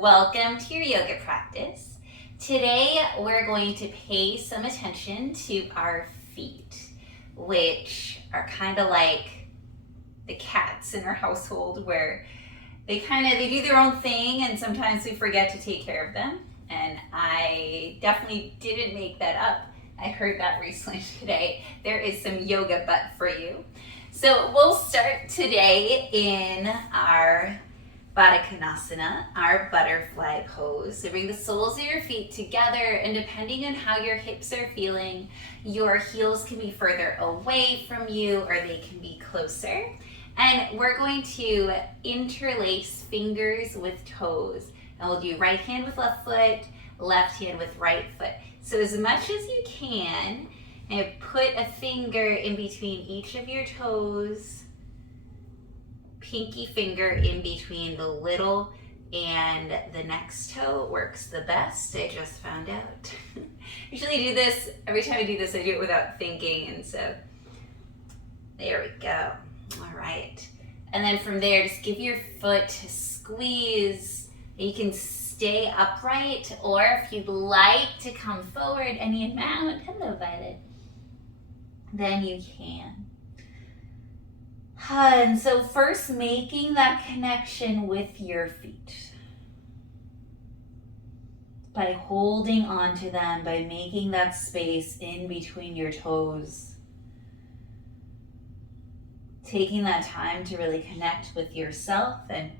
Welcome to your yoga practice. Today we're going to pay some attention to our feet, which are kind of like the cats in our household where they do their own thing and sometimes we forget to take care of them. And I definitely didn't make that up. I heard that recently today. There is some yoga butt for you. So we'll start today in our Vadakanasana, our butterfly pose. So bring the soles of your feet together, and depending on how your hips are feeling, your heels can be further away from you or they can be closer. And we're going to interlace fingers with toes. And we'll do right hand with left foot, left hand with right foot. So as much as you can, and put a finger in between each of your toes, pinky finger in between the little and the next toe works the best. I just found out. Usually do this, every time I do this, I do it without thinking, and so there we go. All right. And then from there, just give your foot a squeeze. You can stay upright, or if you'd like to come forward any amount, hello Violet, then you can. And so first, making that connection with your feet by holding onto them, by making that space in between your toes, taking that time to really connect with yourself. And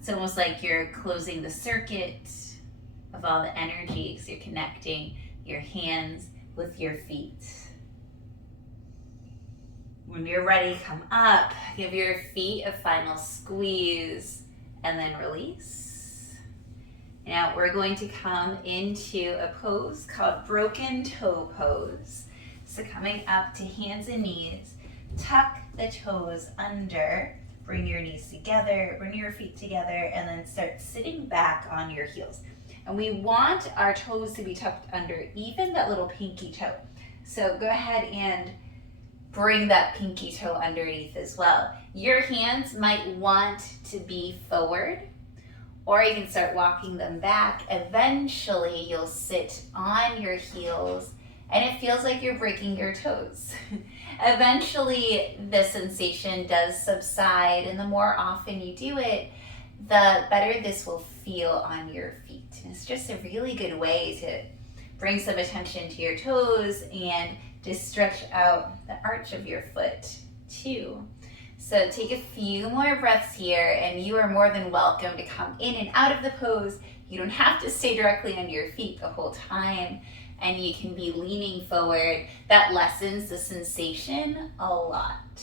it's almost like you're closing the circuit of all the energy because you're connecting your hands with your feet. When you're ready, come up, give your feet a final squeeze, and then release. Now we're going to come into a pose called broken toe pose. So coming up to hands and knees, tuck the toes under, bring your knees together, bring your feet together, and then start sitting back on your heels. And we want our toes to be tucked under, even that little pinky toe. So go ahead and bring that pinky toe underneath as well. Your hands might want to be forward, or you can start walking them back. Eventually, you'll sit on your heels, and it feels like you're breaking your toes. Eventually, the sensation does subside, and the more often you do it, the better this will feel on your feet. And it's just a really good way to bring some attention to your toes and to stretch out the arch of your foot too. So take a few more breaths here, and you are more than welcome to come in and out of the pose. You don't have to stay directly on your feet the whole time, and you can be leaning forward. That lessens the sensation a lot.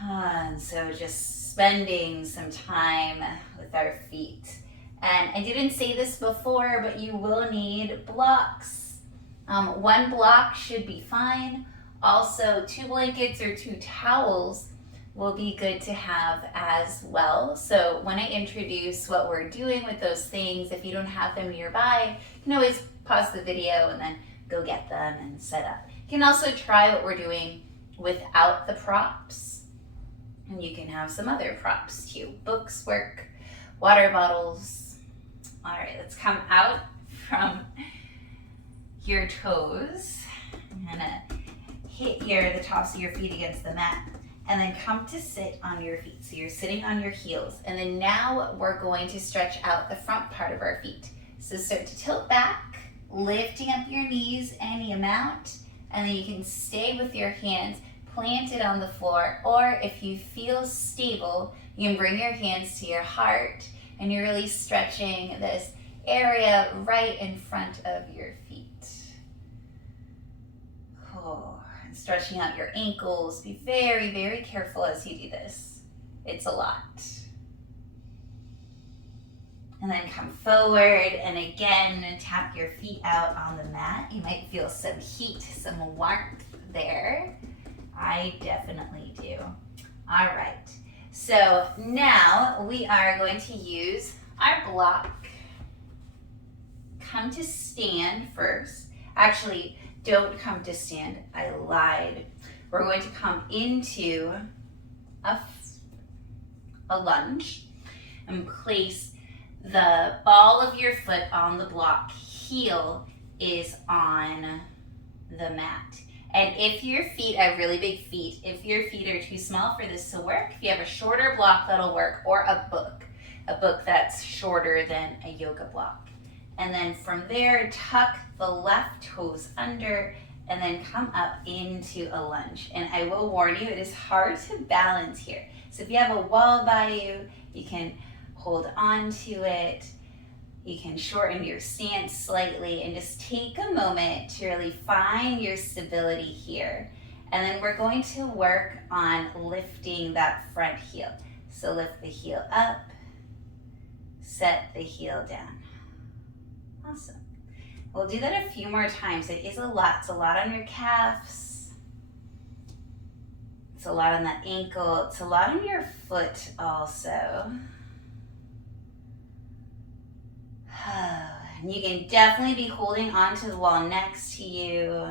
And so just spending some time with our feet. And I didn't say this before, but you will need blocks. One block should be fine. Also, 2 blankets or 2 towels will be good to have as well. So when I introduce what we're doing with those things, if you don't have them nearby, you can always pause the video and then go get them and set up. You can also try what we're doing without the props. And you can have some other props too. Books work, water bottles. All right, let's come out from your toes. I'm gonna hit the tops of your feet against the mat, and then come to sit on your feet. So you're sitting on your heels, and then now we're going to stretch out the front part of our feet. So start to tilt back, lifting up your knees any amount, and then you can stay with your hands planted on the floor, or if you feel stable, you can bring your hands to your heart, and you're really stretching this area right in front of your feet. Oh, and stretching out your ankles. Be very, very careful as you do this. It's a lot. And then come forward, and again, tap your feet out on the mat. You might feel some heat, some warmth there. I definitely do. All right. So now we are going to use our block. Come to stand first. Actually, don't come to stand. I lied. We're going to come into a lunge. and place the ball of your foot on the block. Heel is on the mat. And if your feet, I have really big feet, if your feet are too small for this to work, if you have a shorter block, that'll work, or a book that's shorter than a yoga block. And then from there, tuck the left toes under and then come up into a lunge. And I will warn you, it is hard to balance here. So if you have a wall by you, you can hold on to it. You can shorten your stance slightly and just take a moment to really find your stability here. And then we're going to work on lifting that front heel. So lift the heel up, set the heel down. Awesome. We'll do that a few more times. It is a lot. It's a lot on your calves. It's a lot on that ankle. It's a lot on your foot also. And you can definitely be holding onto the wall next to you.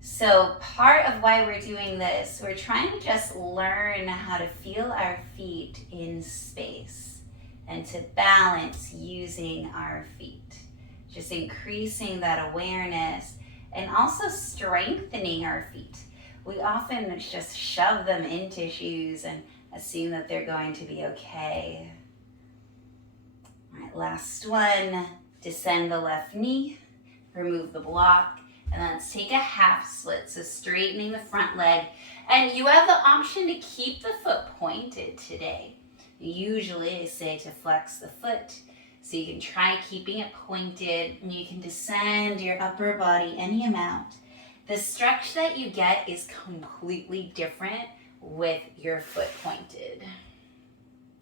So part of why we're doing this, we're trying to just learn how to feel our feet in space and to balance using our feet. Just increasing that awareness and also strengthening our feet. We often just shove them into shoes and assume that they're going to be okay. All right, last one. Descend the left knee, remove the block, and then let's take a half split. So straightening the front leg. And you have the option to keep the foot pointed today. Usually I say to flex the foot. So you can try keeping it pointed, and you can descend your upper body any amount. The stretch that you get is completely different with your foot pointed.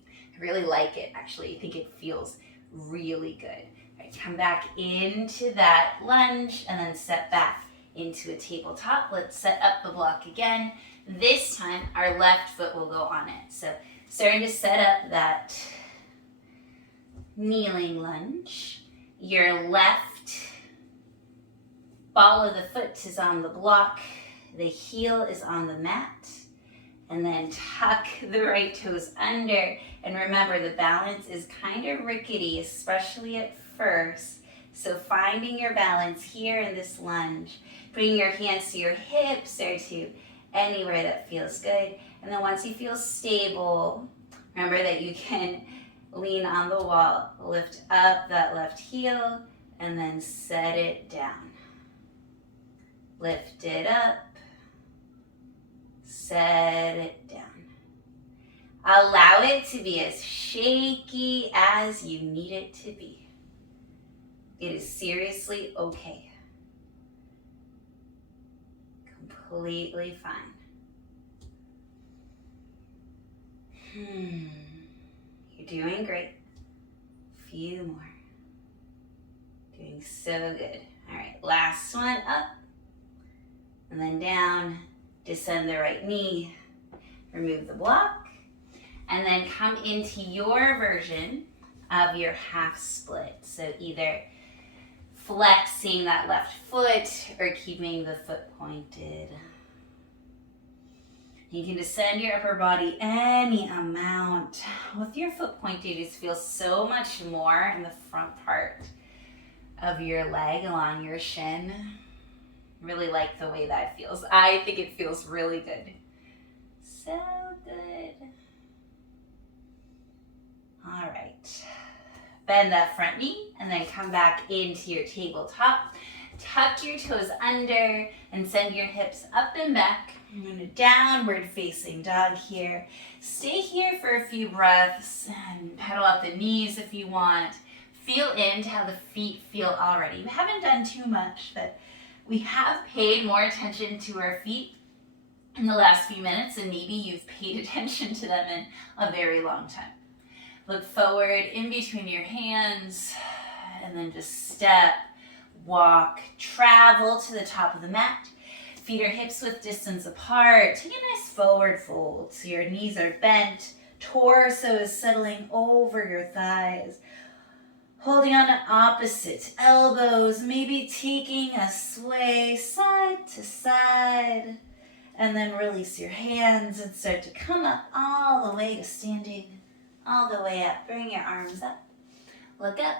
I really like it, actually. I think it feels really good. All right, come back into that lunge and then step back into a tabletop. Let's set up the block again. This time, our left foot will go on it. So starting to set up that kneeling lunge. Your left ball of the foot is on the block. The heel is on the mat. And then tuck the right toes under. And remember, the balance is kind of rickety, especially at first. So finding your balance here in this lunge, bringing your hands to your hips or to anywhere that feels good. And then once you feel stable, remember that you can lean on the wall, lift up that left heel, and then set it down. Lift it up, set it down. Allow it to be as shaky as you need it to be. It is seriously okay. Completely fine. You're doing great. Few more. Doing so good. All right, last one, up and then down. Descend the right knee, remove the block, and then come into your version of your half split. So either flexing that left foot or keeping the foot pointed. You can descend your upper body any amount. With your foot pointed, you just feel so much more in the front part of your leg along your shin. Really like the way that feels. I think it feels really good. So good. All right. Bend that front knee and then come back into your tabletop. Tuck your toes under and send your hips up and back. I'm going to downward facing dog here. Stay here for a few breaths and pedal out the knees if you want. Feel into how the feet feel already. We haven't done too much, but we have paid more attention to our feet in the last few minutes, and maybe you've paid attention to them in a very long time. Look forward in between your hands, and then just step, walk, travel to the top of the mat. Feet are hips width distance apart. Take a nice forward fold so your knees are bent, torso is settling over your thighs. Holding on to opposite elbows, maybe taking a sway side to side. And then release your hands and start to come up all the way to standing all the way up. Bring your arms up. Look up.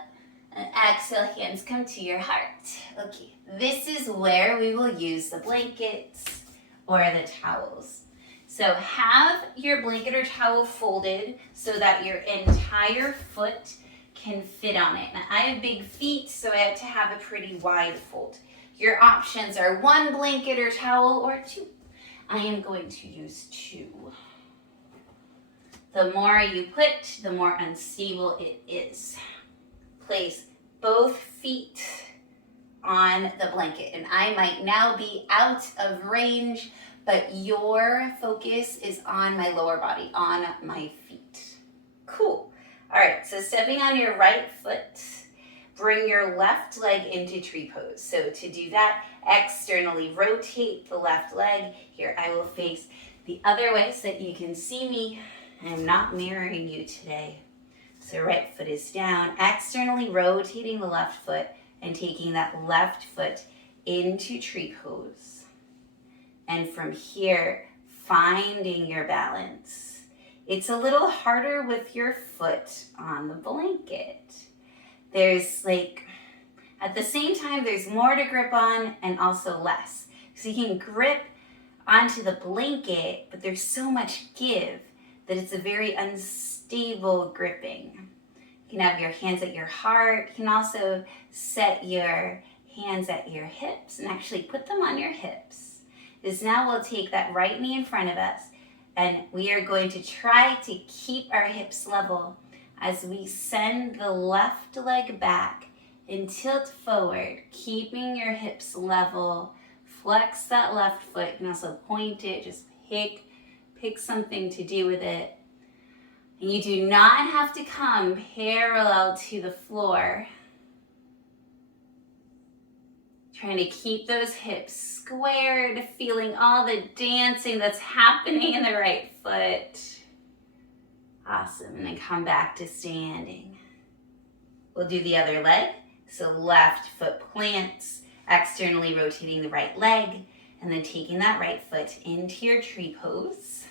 And exhale, hands come to your heart. Okay, this is where we will use the blankets or the towels. So have your blanket or towel folded so that your entire foot can fit on it. Now, I have big feet, so I have to have a pretty wide fold. Your options are 1 blanket or towel or 2. I am going to use 2. The more you put, the more unstable it is. Place both feet on the blanket, and I might now be out of range, but your focus is on my lower body, on my feet. Cool. All right, so stepping on your right foot, bring your left leg into tree pose. So to do that, externally rotate the left leg. Here, I will face the other way so that you can see me. I'm not mirroring you today. So right foot is down, externally rotating the left foot and taking that left foot into tree pose. And from here, finding your balance. It's a little harder with your foot on the blanket. There's at the same time, there's more to grip on and also less. So you can grip onto the blanket, but there's so much give that it's a very unstable gripping. You can have your hands at your heart. You can also set your hands at your hips and actually put them on your hips. Because now we'll take that right knee in front of us and we are going to try to keep our hips level as we send the left leg back and tilt forward, keeping your hips level. Flex that left foot. You can also point it, just pick something to do with it. And you do not have to come parallel to the floor. Trying to keep those hips squared, feeling all the dancing that's happening in the right foot. Awesome, and then come back to standing. We'll do the other leg. So left foot plants, externally rotating the right leg, and then taking that right foot into your tree pose.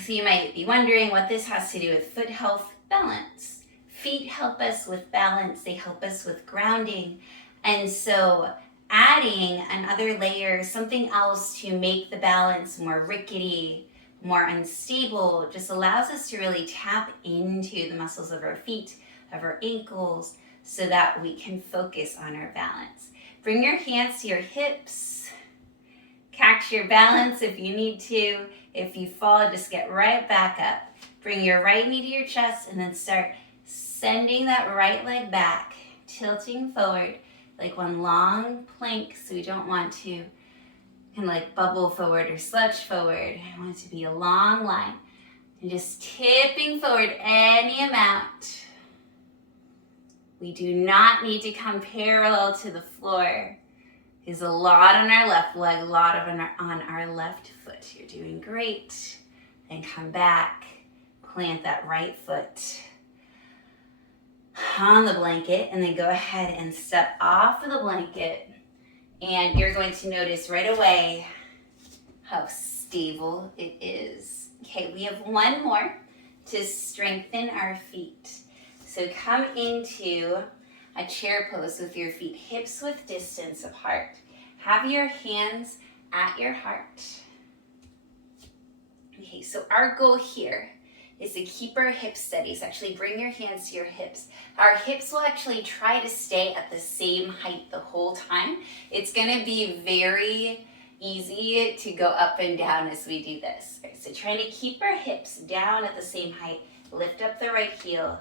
So you might be wondering what this has to do with foot health, balance. Feet help us with balance, they help us with grounding. And so adding another layer, something else to make the balance more rickety, more unstable, just allows us to really tap into the muscles of our feet, of our ankles, so that we can focus on our balance. Bring your hands to your hips. Catch your balance if you need to. If you fall, just get right back up. Bring your right knee to your chest and then start sending that right leg back, tilting forward like one long plank, so we don't want to kind of bubble forward or slouch forward. I want it to be a long line. And just tipping forward any amount. We do not need to come parallel to the floor. There's a lot on our left leg, a lot on our left foot. You're doing great. And come back, plant that right foot on the blanket, and then go ahead and step off of the blanket. And you're going to notice right away how stable it is. Okay, we have one more to strengthen our feet. So come into a chair pose with your feet hips width distance apart. Have your hands at your heart. Okay, so our goal here is to keep our hips steady. So actually bring your hands to your hips. Our hips will actually try to stay at the same height the whole time. It's gonna be very easy to go up and down as we do this. Okay, so trying to keep our hips down at the same height. Lift up the right heel,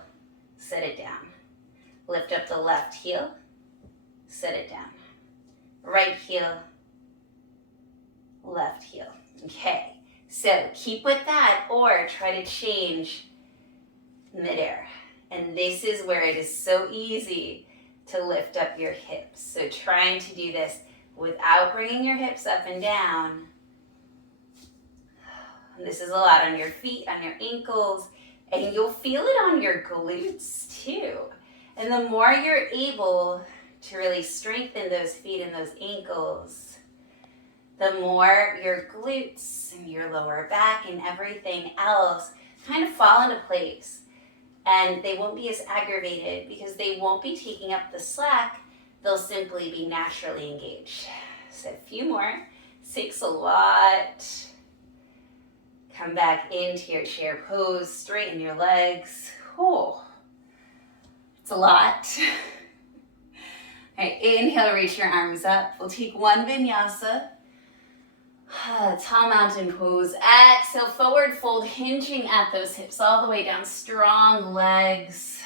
set it down. Lift up the left heel, set it down. Right heel, left heel. Okay, so keep with that or try to change midair. And this is where it is so easy to lift up your hips. So trying to do this without bringing your hips up and down. And this is a lot on your feet, on your ankles, and you'll feel it on your glutes too. And the more you're able to really strengthen those feet and those ankles, the more your glutes and your lower back and everything else kind of fall into place, and they won't be as aggravated because they won't be taking up the slack. They'll simply be naturally engaged. So a few more. 6 a lot. Come back into your chair pose, straighten your legs. Oh, it's a lot. All right, inhale, reach your arms up. We'll take one vinyasa. Tall mountain pose. Exhale, forward fold, hinging at those hips all the way down. Strong legs.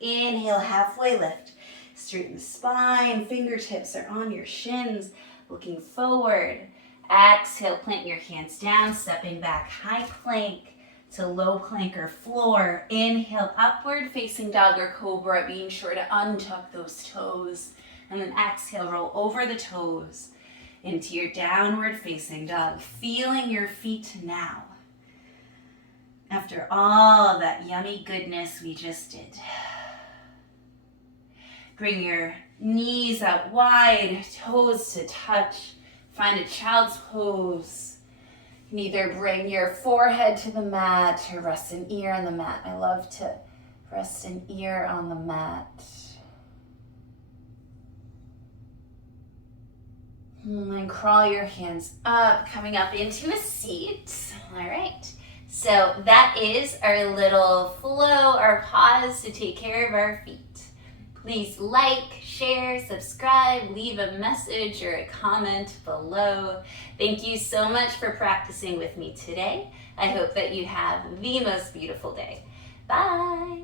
Inhale, halfway lift. Straighten the spine. Fingertips are on your shins, looking forward. Exhale, plant your hands down, stepping back, high plank to low plank or floor. Inhale, upward facing dog or cobra, being sure to untuck those toes. And then exhale, roll over the toes into your downward facing dog, feeling your feet now. After all of that yummy goodness we just did. Bring your knees out wide, toes to touch. Find a child's pose. You can either bring your forehead to the mat or rest an ear on the mat. I love to rest an ear on the mat. And crawl your hands up, coming up into a seat. All right. So that is our little flow, our pause to take care of our feet. Please like, share, subscribe, leave a message or a comment below. Thank you so much for practicing with me today. I hope that you have the most beautiful day. Bye.